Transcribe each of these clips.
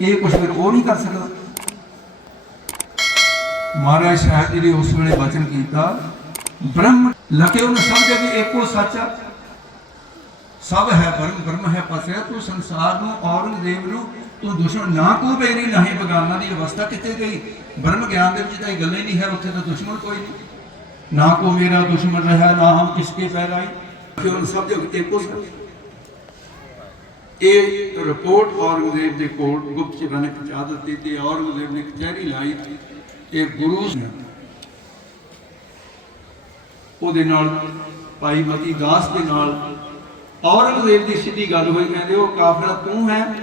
ਇਹ ਕੁਛ ਫਿਰ ਉਹ ਨਹੀਂ ਕਰ ਸਕਦਾ। ਮਹਾਰਾਜ ਸਾਹਿਬ ਜੀ ਨੇ ਉਸ ਵੇਲੇ ਬਚਨ ਕੀਤਾ, ਬ੍ਰਹਮ ਲਕੇ ਉਹਨੇ ਸਮਝਿਆ ਵੀ ਇੱਕੋ ਸੱਚ। ਆ ਸਭ ਹੈ ਬ੍ਰਹਮ ਬ੍ਰਹਮ ਹੈ ਪਸਿਆ ਤੂੰ ਸੰਸਾਰ ਨੂੰ, ਔਰੰਗਜ਼ੇਬ ਨੂੰ, ਤੂੰ ਦੁਸ਼ਮਣ ਨਾ ਕੋ ਬੇਰੀ ਨਹੀਂ ਬਗਾਨਾ ਦੀ ਅਵਸਥਾ ਕਿੱਥੇ ਗਈ। ਬ੍ਰਹਮ ਗਿਆਨ ਦੇ ਵਿੱਚ ਤਾਂ ਇਹ ਗੱਲ ਹੀ ਨਹੀਂ ਹੈ, ਉੱਥੇ ਤਾਂ ਦੁਸ਼ਮਣ ਕੋਈ ਨਹੀਂ। ਨਾ ਕੋ ਮੇਰਾ ਦੁਸ਼ਮਣ ਰਹਾ, ਨਾ ਹਮ ਕਿਸਕੇ ਪੈਰਾਈ। ਕਿ ਉਹਨ ਸਭ ਇੱਕੋ ਸੱਚ। ਇਹ ਰਿਪੋਰਟ ਔਰੰਗਜ਼ੇਬ ਦੇ ਕੋਲ ਗੁਪਤ ਚਰਾਂ ਨੇ ਪਹੁੰਚਾ ਦਿੱਤੀ ਤੇ ਔਰੰਗਜ਼ੇਬ ਨੇ ਕਚਹਿਰੀ ਲਾਈ ਇਹ ਗੁਰੂ ਉਹਦੇ ਨਾਲ, ਭਾਈ ਮਤੀ ਦਾਸ ਦੇ ਨਾਲ ਔਰੰਗਜ਼ੇਬ ਦੀ ਸਿੱਧੀ ਗੱਲ ਹੋਈ, ਕਹਿੰਦੇ ਉਹ ਕਾਫਲਾ ਤੂੰ ਹੈ?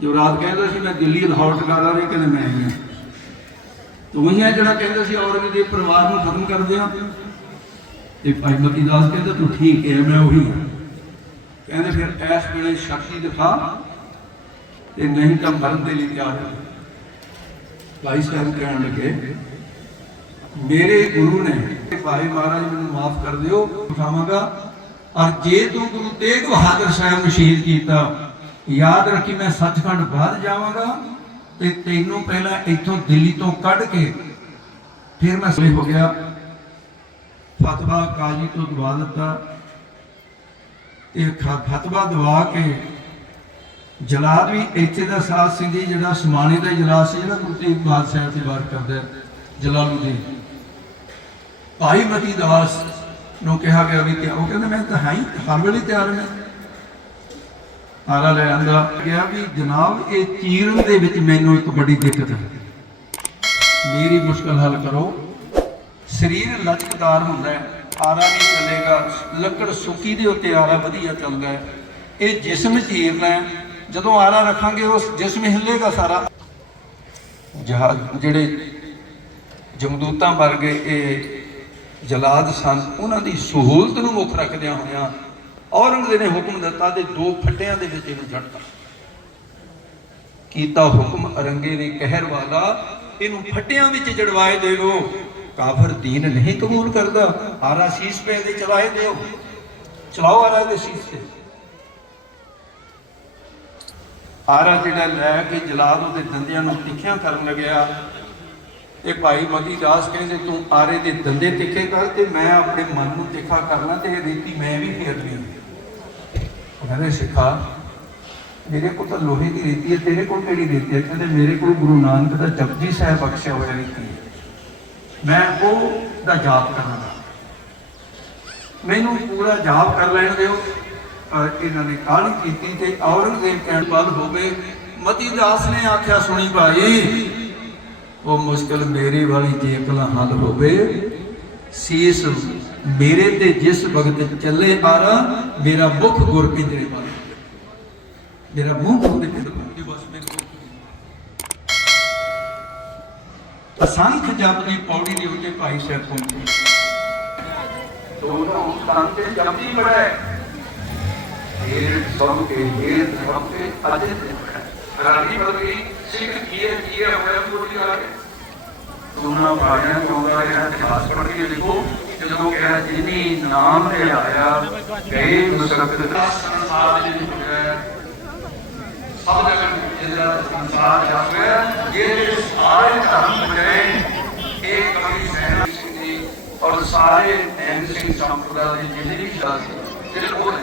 ਜੋ ਰਾਤ ਕਹਿੰਦਾ ਸੀ, ਮੈਂ ਦਿੱਲੀ ਲਾਹੌਰ ਟਿਕਾਣਾ ਰਹੀ, ਕਹਿੰਦੇ ਮੈਂ ਹੀ ਹਾਂ। ਤੂੰ ਹੀ ਹੈ ਜਿਹੜਾ ਕਹਿੰਦਾ ਸੀ, ਔਰੰਗਜ਼ੇਬ ਪਰਿਵਾਰ ਨੂੰ ਖਤਮ ਕਰ ਦਿਆਂ। ਤੇ ਭਾਈ ਮਤੀ ਦਾਸ ਕਹਿੰਦਾ, ਤੂੰ ਠੀਕ ਹੈ, ਮੈਂ ਉਹੀ ਹਾਂ। ਕਹਿੰਦੇ ਫਿਰ ਐਸ ਵੇਲੇ ਸ਼ਕਤੀ ਦਿਖਾ ਤੇ ਨਹੀਂ ਤਾਂ ਮਰਨ ਦੇ ਲਈ ਤਿਆਰ ਹੋ ਭਾਈ ਸਾਹਿਬ ਕਹਿਣ ਲੱਗੇ, ਮੇਰੇ ਗੁਰੂ ਨੇ ਭਾਈ ਮਹਾਰਾਜ ਮੈਨੂੰ ਮਾਫ ਕਰ ਦਿਓ ਉਠਾਵਾਂਗਾ ਔਰ ਜੇ ਤੂੰ ਗੁਰੂ ਤੇਗ ਬਹਾਦਰ ਸਾਹਿਬ ਨੂੰ ਸ਼ਹੀਦ ਕੀਤਾ, ਯਾਦ ਰੱਖੀ ਮੈਂ ਸੱਚਖੰਡ ਬਾਅਦ ਜਾਵਾਂਗਾ ਤੇ ਤੈਨੂੰ ਪਹਿਲਾਂ ਇੱਥੋਂ ਦਿੱਲੀ ਤੋਂ ਕੱਢ ਕੇ ਫਿਰ ਮੈਂ ਸਹੀ ਹੋ ਗਿਆ। ਫਤਵਾ ਕਾਜੀ ਤੋਂ ਦਵਾ ਦਿੱਤਾ। ਇਹ ਖ- ਦਵਾ ਕੇ ਜਲਾਦ ਵੀ ਇੱਥੇ ਦਾ ਸਾਧ ਸਿੰਘ ਜੀ ਜਿਹੜਾ ਸਮਾਣੇ ਦਾ ਜਲਾਦ ਸੀ ਜਿਹੜਾ ਗੁਰੂ ਤੇਗ ਬਹਾਦਰ ਸਾਹਿਬ ਦੀ ਵਾਰ ਕਰਦਾ ਹੈ, ਭਾਈ ਮਤੀ ਦਾਸ ਨੂੰ ਕਿਹਾ ਗਿਆ ਵੀ ਕਿ ਉਹ ਕਹਿੰਦਾ ਮੈਂ ਤਾਂ ਹੈ ਹੀ ਹਰ ਵੇਲੇ ਤਿਆਰ ਹਾਂ ਆਰਾ ਲੈ ਆਂਦਾ ਗਿਆ ਵੀ ਜਨਾਬ ਇਹ ਚੀਰਨ ਦੇ ਵਿੱਚ ਮੈਨੂੰ ਇੱਕ ਵੱਡੀ ਦਿੱਕਤ ਹੈ। ਮੇਰੀ ਮੁਸ਼ਕਲ ਹੱਲ ਕਰੋ। ਸਰੀਰ ਲਚਕਦਾਰ ਹੁੰਦਾ ਹੈ। ਆਰਾ ਨਹੀਂ ਚੱਲੇਗਾ, ਲੱਕੜ ਸੁੱਕੀ ਦੇ ਉੱਤੇ ਆਰਾ ਵਧੀਆ ਚੱਲਦਾ ਹੈ। ਇਹ ਜਿਸਮ ਚੀਰਨਾ ਜਦੋਂ ਆਰਾ ਰੱਖਾਂਗੇ, ਉਸ ਜਿਸਮ ਹਿੱਲੇਗਾ ਸਾਰਾ। ਜਹਾਜ਼ ਜਿਹੜੇ ਜਮਦੂਤਾਂ ਵਰਗੇ ਇਹ ਜਲਾਦ ਸਨ, ਉਹਨਾਂ ਦੀ ਸਹੂਲਤ ਨੂੰ ਮੁੱਖ ਰੱਖਦਿਆਂ ਹੋਇਆਂ ਔਰੰਗਜ਼ੇਬ ਨੇ ਹੁਕਮ ਦਿੱਤਾ ਤੇ ਦੋ ਫੱਟਿਆਂ ਦੇ ਵਿੱਚ ਇਹਨੂੰ ਜੜਤਾ ਕੀਤਾ ਹੁਕਮ ਅਰੰਗੇ ਨੇ ਕਹਿਰ ਵਾਲਾ, ਇਹਨੂੰ ਫੱਟਿਆਂ ਵਿੱਚ ਜੜਵਾਏ ਦੇ ਲੋ ਕਾਫਰ ਦੀਨ ਨਹੀਂ ਕਬੂਲ ਕਰਦਾ। ਆਰਾ ਸੀਸ ਪੇ ਦੇ ਚਲਾਏ ਦਿਓ। ਚਲਾਓ ਆਰਾ ਦੇ ਸੀਸ ਤੇ। ਆਰਾ ਜਿਹੜਾ ਲੈ ਕੇ ਜਲਾਦ ਉਹਦੇ ਦੰਦਿਆਂ ਨੂੰ ਤਿੱਖਿਆਂ ਕਰਨ ਲੱਗਿਆ। ਇਹ ਭਾਈ ਮਗੀ ਦਾਸ ਕਹਿੰਦੇ, ਤੂੰ ਆਰੇ ਦੇ ਦੰਦੇ ਤਿੱਖੇ ਕਰ ਤੇ ਮੈਂ ਆਪਣੇ ਮਨ ਨੂੰ ਤਿੱਖਾ ਕਰਨਾ ਤੇ ਇਹ ਰੀਤੀ ਮੈਂ ਵੀ ਫੇਰਨੀ ਉਹ ਕਹਿੰਦੇ, ਸਿੱਖਾ, ਮੇਰੇ ਕੋਲ ਤਾਂ ਲੋਹੇ ਦੀ ਰੀਤੀ ਹੈ, ਤੇਰੇ ਕੋਲ ਕਿਹੜੀ ਰੀਤੀ ਹੈ? ਕਹਿੰਦੇ, ਮੇਰੇ ਕੋਲ ਗੁਰੂ ਨਾਨਕ ਦਾ ਜਪਜੀ ਸਾਹਿਬ ਬਖਸ਼ਿਆ ਹੋਇਆ ਰੀਤੀ ਮੈਂ ਉਹ ਦਾ ਜਾਪ ਕਰਾਂਗਾ। ਮੈਨੂੰ ਪੂਰਾ ਜਾਪ ਕਰ ਲੈਣ ਦਿਓ, ਪਰ ਇਹਨਾਂ ਨੇ ਕਾਹਲੀ ਕੀਤੀ ਤੇ ਔਰੰਗਜ਼ੇਬ ਕਹਿਣ ਬਾਅਦ ਹੋਵੇ ਮਤੀ ਦਾਸ ਨੇ ਆਖਿਆ, ਸੁਣੀ ਭਾਈ, ਉਹ ਮੁਸ਼ਕਲ ਮੇਰੇ ਵਾਲੀ ਜੇ ਭਲਾ ਹੱਲ ਹੋਵੇ। ਸੀਸ ਮੇਰੇ ਤੇ ਜਿਸ ਵਕਤ ਚੱਲੇ ਆਰਾ ਮੇਰਾ ਮੁਖ ਗੁਰ ਪਿੰਜਰੇ ਪਾ ਮੇਰਾ ਮੂੰਹ ਗੁਰ ਦੇ ਪਿੰਡ ਪਾ ਬਸ ਮੈਨੂੰ ਅਸੰਖ ਜਪ ਦੀ ਪੌੜੀ ਦੇ ਉੱਤੇ ਭਾਈ ਸਾਹਿਬ ਪਹੁੰਚੇ ਦੋਨੋਂ ਸੰਤ ਜਪਦੀ ਬੜਾ ਇਹ ਸਭ ਕੇ ਇਹ ਸਭ ਕੇ ਅਜੇ ਰਾਣੀ ਬਦਲ ਗਈ ਸਿੱਖ ਕੀਏ ਕੀਏ ਹੋਇਆ ਪੂਰੀ ਆ ਕੇ। ਦੋਨਾਂ ਭਾਈਆਂ ਤੋਂ ਦਾ ਇਤਿਹਾਸ ਪੜ੍ਹ ਕੇ ਲਿਖੋ। ਕਿ ਜਦੋਂ ਕਿਹਾ, ਜਿਨੀ ਨਾਮ ਤੇ ਆਇਆ ਗਏ ਮੁਸਕਤ ਦਾ ਸੰਸਾਰ ਦੇ ਵਿੱਚ ਹੈ ਸਭ ਜਗ੍ਹਾ ਜਿਹੜਾ ਸੰਸਾਰ ਜਾ ਰਿਹਾ ਇਹ ਸਾਰੇ ਧਰਮ ਬਚਾਏ ਇਹ ਕਵੀ ਸੈਨਾ ਸਿੰਘ ਜੀ ਔਰ ਸਾਰੇ ਨੈਣ ਸਿੰਘ ਸੰਪਰਦਾ ਦੇ ਜਿੰਨੇ ਵੀ ਸ਼ਾਹ ਸੀ ਜਿਹੜੇ ਉਹ ਨੇ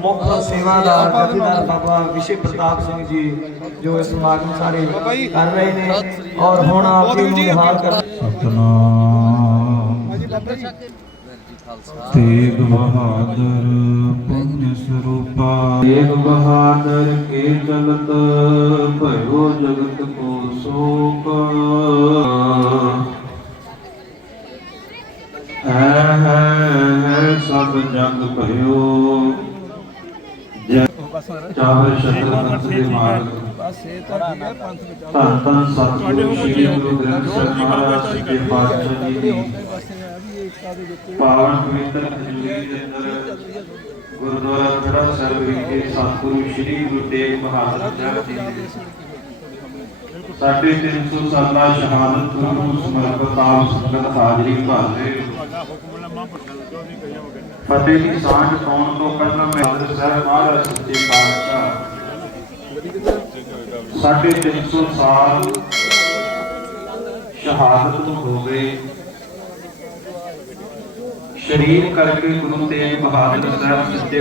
ਮੁੱਖ ਸੇਵਾਦਾਰ ਜਥੇਦਾਰ ਬਾਬਾ ਵਿਸ਼ੇ ਪ੍ਰਤਾਪ ਸਿੰਘ ਜੀ ਜੋ ਇਸ ਸਮਾਗਮ ਸਾਰੇ ਕਰ ਰਹੇ ਨੇ ਔਰ ਹੁਣ ਆਪ ਜੀ ਨੂੰ ਹਾਲ ਕਰ ਸਤਨਾਮ। ਤੇਗ ਬਹਾਦਰ ਪੁੰਨ ਸਰੂਪਾ। ਤੇਗ ਬਹਾਦਰ ਕੇ ਚਲਤ ਭਇਓ ਜਗਤ ਕੋ ਸੋਕ। ਹੈ ਹੈ ਸਭ ਜਗ ਭਇਓ। ਜੈ ਚਾਹੇ ਦੇ ਮਾਰਗ ਧੰਨ ਧੰਨ ਸਤਿਗੁਰੂ, ਸ੍ਰੀ ਗੁਰੂ ਗ੍ਰੰਥ ਸਾਹਿਬ ਮਹਾਰਾਜ ਸੱਚੇ ਪਾਤਸ਼ਾਹ ਜੀ ਦੀ ਪਾਵਨ ਪਵਿੱਤਰ ਹਜ਼ੂਰੀ ਦੇ ਅੰਦਰ ਗੁਰਦੁਆਰਾ ਖੜਾ ਸਾਹਿਬ ਵਿਖੇ ਸਤਿਗੁਰੂ ਸ੍ਰੀ ਗੁਰੂ ਤੇਗ ਬਹਾਦਰ ਸਾਹਿਬ ਜੀ ਦੇ ਸਾਡੇ 300 ਸਾਲਾ ਸ਼ਹਾਦਤ ਨੂੰ ਸਮਰਪਿਤ ਆਪ ਸੰਗਤ ਹਾਜ਼ਰੀ ਭਾਲੇ ਫਤਿਹ ਦੀ ਸਾਂਝ ਪਾਉਣ ਤੋਂ ਪਹਿਲਾਂ ਮੈਂ ਹਾਜ਼ਰ ਸਾਹਿਬ ਮਹਾਰਾਜ ਸੱਚੇ ਪਾਤਸ਼ਾਹ ਸਾਢੇ 300 ਸਾਲ ਸ਼ਹਾਦਤ ਨੂੰ ਹੋ ਗਏ। ਸ਼ਰੀਰ ਕਰਕੇ ਗੁਰੂ ਤੇਗ ਬਹਾਦਰ ਸਾਹਿਬ ਸੱਚੇ